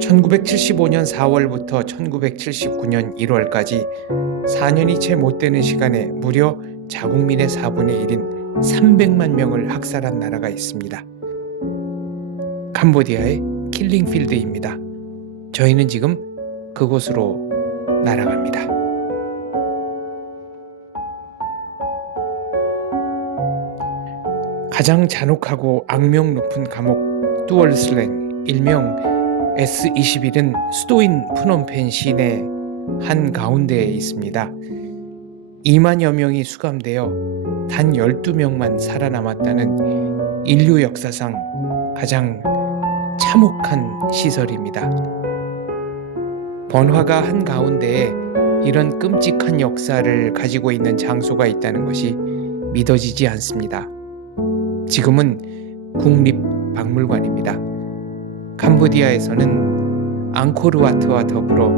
1975년 4월부터 1979년 1월까지 4년이 채 못 되는 시간에 무려 자국민의 4분의 1인 300만 명을 학살한 나라가 있습니다. 캄보디아의 킬링필드입니다. 저희는 지금 그곳으로 날아갑니다. 가장 잔혹하고 악명 높은 감옥 뚜얼슬랭, 일명 S21은 수도인 푸놈펜 시내 한 가운데에 있습니다. 2만여 명이 수감되어 단 12명만 살아남았다는 인류 역사상 가장 참혹한 시설입니다. 번화가 한가운데에 이런 끔찍한 역사를 가지고 있는 장소가 있다는 것이 믿어지지 않습니다. 지금은 국립박물관입니다. 캄보디아에서는 앙코르와트와 더불어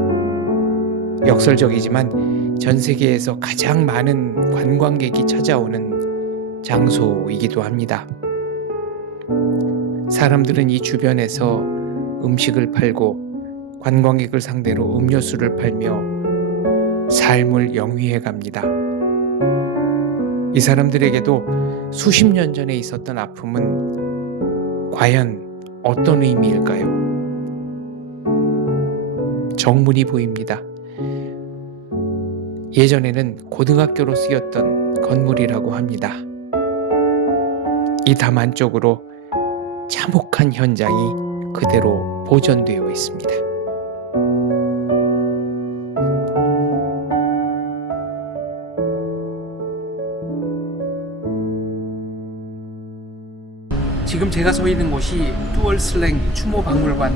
역설적이지만 전 세계에서 가장 많은 관광객이 찾아오는 장소이기도 합니다. 사람들은 이 주변에서 음식을 팔고 관광객을 상대로 음료수를 팔며 삶을 영위해 갑니다. 이 사람들에게도 수십 년 전에 있었던 아픔은 과연 어떤 의미일까요? 정문이 보입니다. 예전에는 고등학교로 쓰였던 건물이라고 합니다. 이 담 안쪽으로 참혹한 현장이 그대로 보존되어 있습니다. 지금 제가 서 있는 곳이 뚜얼슬랭 추모박물관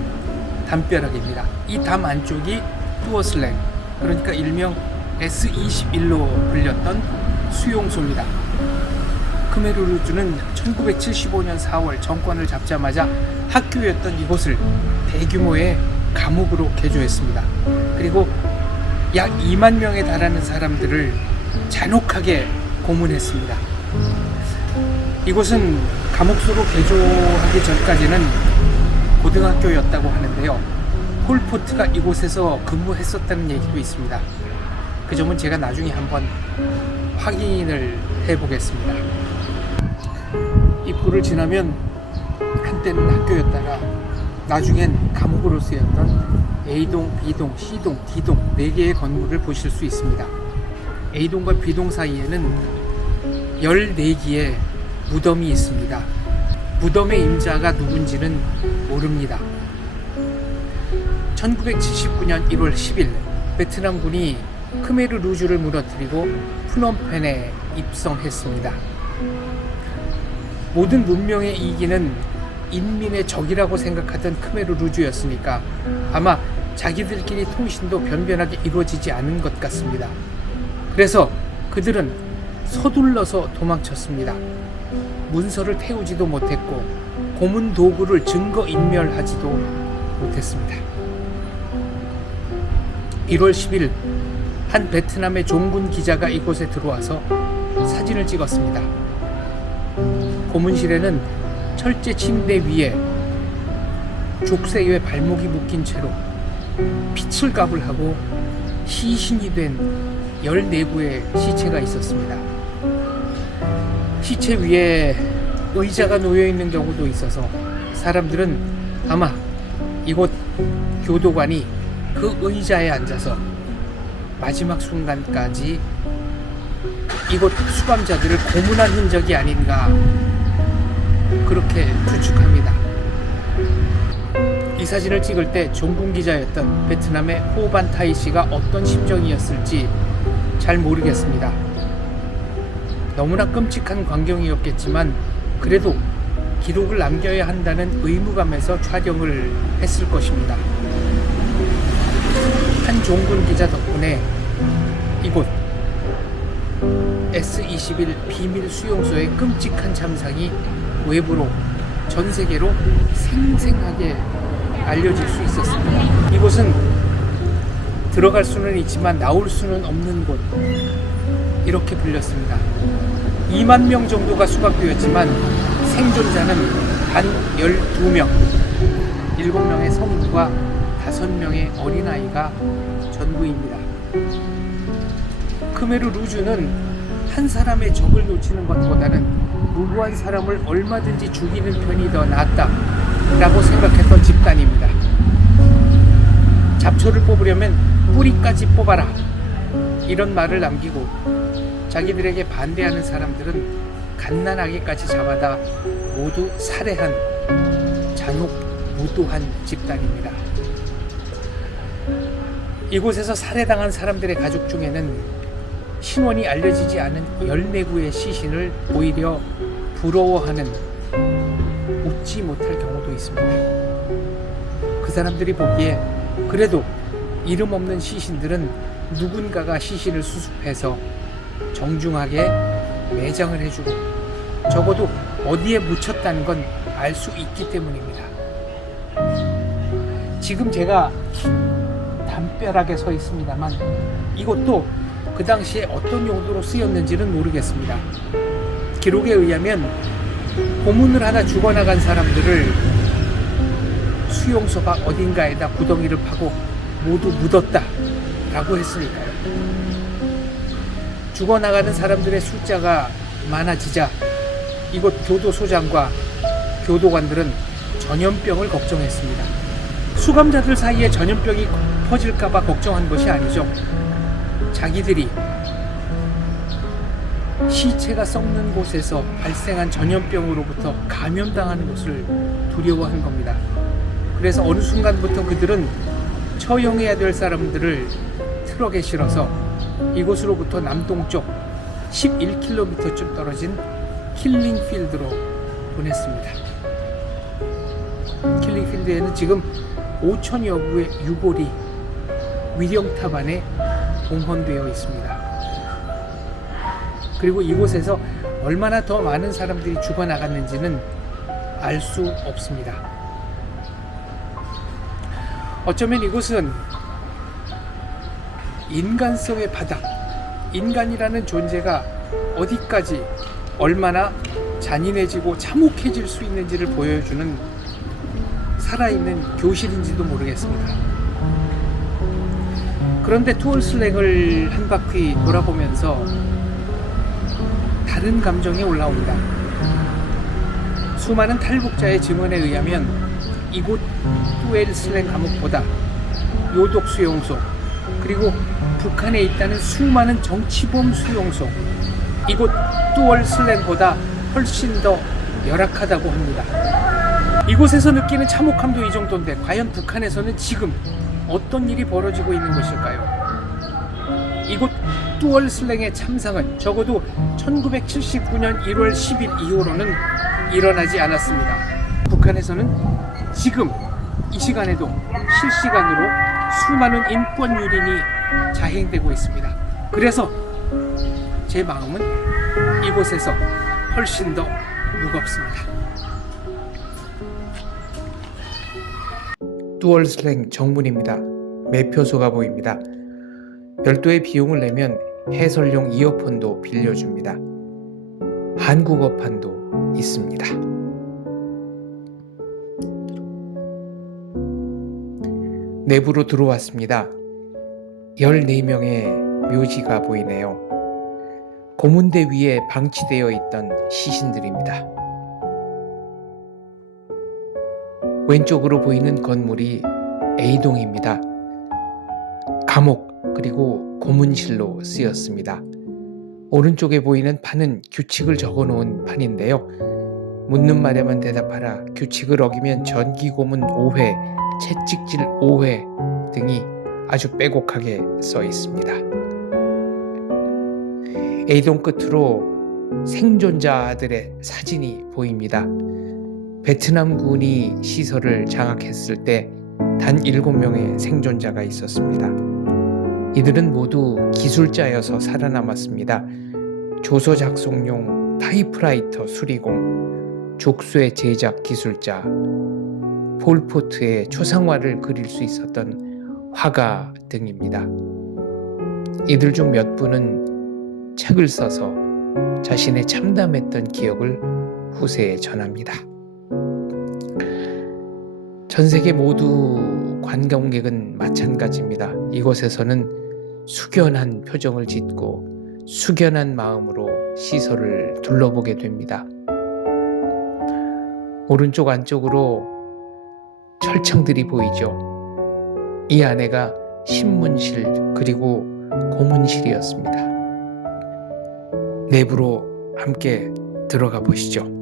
담벼락입니다. 이 담 안쪽이 뚜얼슬랭, 그러니까 일명 S21로 불렸던 수용소입니다. 크메르루주는 1975년 4월 정권을 잡자마자 학교였던 이곳을 대규모의 감옥으로 개조했습니다. 그리고 약 2만 명에 달하는 사람들을 잔혹하게 고문했습니다. 이곳은 감옥소로 개조하기 전까지는 고등학교였다고 하는데요. 폴포트가 이곳에서 근무했었다는 얘기도 있습니다. 그 점은 제가 나중에 한번 확인을 해보겠습니다. 입구를 지나면 한때는 학교였다가 나중엔 감옥으로 쓰였던 A동, B동, C동, D동 4개의 건물을 보실 수 있습니다. A동과 B동 사이에는 14기의 무덤이 있습니다. 무덤의 임자가 누군지는 모릅니다. 1979년 1월 10일 베트남군이 크메르루주를 무너뜨리고 푸놈펜에 입성했습니다. 모든 문명의 이기는 인민의 적이라고 생각하던 크메르루주였으니까 아마 자기들끼리 통신도 변변하게 이루어지지 않은 것 같습니다. 그래서 그들은 서둘러서 도망쳤습니다. 문서를 태우지도 못했고 고문 도구를 증거인멸하지도 못했습니다. 1월 10일 한 베트남의 종군 기자가 이곳에 들어와서 사진을 찍었습니다. 고문실에는 철제 침대 위에 족쇄에 발목이 묶인 채로 피칠갑을 하고 시신이 된 14구의 시체가 있었습니다. 시체 위에 의자가 놓여있는 경우도 있어서 사람들은 아마 이곳 교도관이 그 의자에 앉아서 마지막 순간까지 이곳 수감자들을 고문한 흔적이 아닌가 그렇게 추측합니다. 이 사진을 찍을 때 종군 기자였던 베트남의 호반타이 씨가 어떤 심정이었을지 잘 모르겠습니다. 너무나 끔찍한 광경이었겠지만 그래도 기록을 남겨야 한다는 의무감에서 촬영을 했을 것입니다. 한 종군 기자 덕분에 이곳 S21 비밀 수용소의 끔찍한 참상이 외부로 전 세계로 생생하게 알려질 수 있었습니다. 이곳은 들어갈 수는 있지만 나올 수는 없는 곳, 이렇게 불렸습니다. 2만 명 정도가 수감되었지만 생존자는 단 12명, 7명의 성인과 5명의 어린아이가 전부입니다. 크메르 루즈는 한 사람의 적을 놓치는 것보다는 무고한 사람을 얼마든지 죽이는 편이 더 낫다라고 생각했던 집단입니다. 잡초를 뽑으려면 뿌리까지 뽑아라, 이런 말을 남기고 자기들에게 반대하는 사람들은 갓난아기까지 잡아다 모두 살해한 잔혹무도한 집단입니다. 이곳에서 살해당한 사람들의 가족 중에는 신원이 알려지지 않은 14구의 시신을 오히려 부러워하는 웃지 못할 경우도 있습니다. 그 사람들이 보기에 그래도 이름 없는 시신들은 누군가가 시신을 수습해서 정중하게 매장을 해주고 적어도 어디에 묻혔다는 건 알 수 있기 때문입니다. 지금 제가 담벼락에 서 있습니다만 이것도 그 당시에 어떤 용도로 쓰였는지는 모르겠습니다. 기록에 의하면 고문을 하다 죽어나간 사람들을 수용소가 어딘가에다 구덩이를 파고 모두 묻었다 라고 했으니까요. 죽어나가는 사람들의 숫자가 많아지자 이곳 교도소장과 교도관들은 전염병을 걱정했습니다. 수감자들 사이에 전염병이 퍼질까봐 걱정한 것이 아니죠. 자기들이 시체가 썩는 곳에서 발생한 전염병으로부터 감염당하는 것을 두려워한 겁니다. 그래서 어느 순간부터 그들은 처형해야 될 사람들을 트럭에 실어서 이곳으로부터 남동쪽 11km쯤 떨어진 킬링필드로 보냈습니다. 킬링필드에는 지금 5천여 구의 유골이 위령탑 안에 봉헌되어 있습니다. 그리고 이곳에서 얼마나 더 많은 사람들이 죽어나갔는지는 알 수 없습니다. 어쩌면 이곳은 인간성의 바닥, 인간이라는 존재가 어디까지 얼마나 잔인해지고 참혹해질 수 있는지를 보여주는 살아있는 교실인지도 모르겠습니다. 그런데 투얼슬랭을 한 바퀴 돌아보면서 다른 감정이 올라옵니다. 수많은 탈북자의 증언에 의하면 이곳 투얼슬랭 감옥보다 요독 수용소, 그리고 북한에 있다는 수많은 정치범 수용소, 이곳 투얼슬랭보다 훨씬 더 열악하다고 합니다. 이곳에서 느끼는 참혹함도 이 정도인데 과연 북한에서는 지금 어떤 일이 벌어지고 있는 것일까요? 이곳 투얼슬랭의 참상은 적어도 1979년 1월 10일 이후로는 일어나지 않았습니다. 북한에서는 지금 이 시간에도 실시간으로 수많은 인권 유린이 자행되고 있습니다. 그래서 제 마음은 이곳에서 훨씬 더 무겁습니다. 투얼슬랭 정문입니다. 매표소가 보입니다. 별도의 비용을 내면 해설용 이어폰도 빌려줍니다. 한국어판도 있습니다. 내부로 들어왔습니다. 14명의 묘지가 보이네요. 고문대 위에 방치되어 있던 시신들입니다. 왼쪽으로 보이는 건물이 A동입니다. 감옥 그리고 고문실로 쓰였습니다. 오른쪽에 보이는 판은 규칙을 적어놓은 판인데요. 묻는 말에만 대답하라, 규칙을 어기면 전기고문 5회, 채찍질 5회 등이 아주 빼곡하게 써 있습니다. A동 끝으로 생존자들의 사진이 보입니다. 베트남군이 시설을 장악했을 때 단 7명의 생존자가 있었습니다. 이들은 모두 기술자여서 살아남았습니다. 조서 작성용 타이프라이터 수리공, 족쇄 제작 기술자, 폴포트의 초상화를 그릴 수 있었던 화가 등입니다. 이들 중 몇 분은 책을 써서 자신의 참담했던 기억을 후세에 전합니다. 전 세계 모두 관광객은 마찬가지입니다. 이곳에서는 숙연한 표정을 짓고 숙연한 마음으로 시설을 둘러보게 됩니다. 오른쪽 안쪽으로 철창들이 보이죠. 이 안에가 신문실 그리고 고문실이었습니다. 내부로 함께 들어가 보시죠.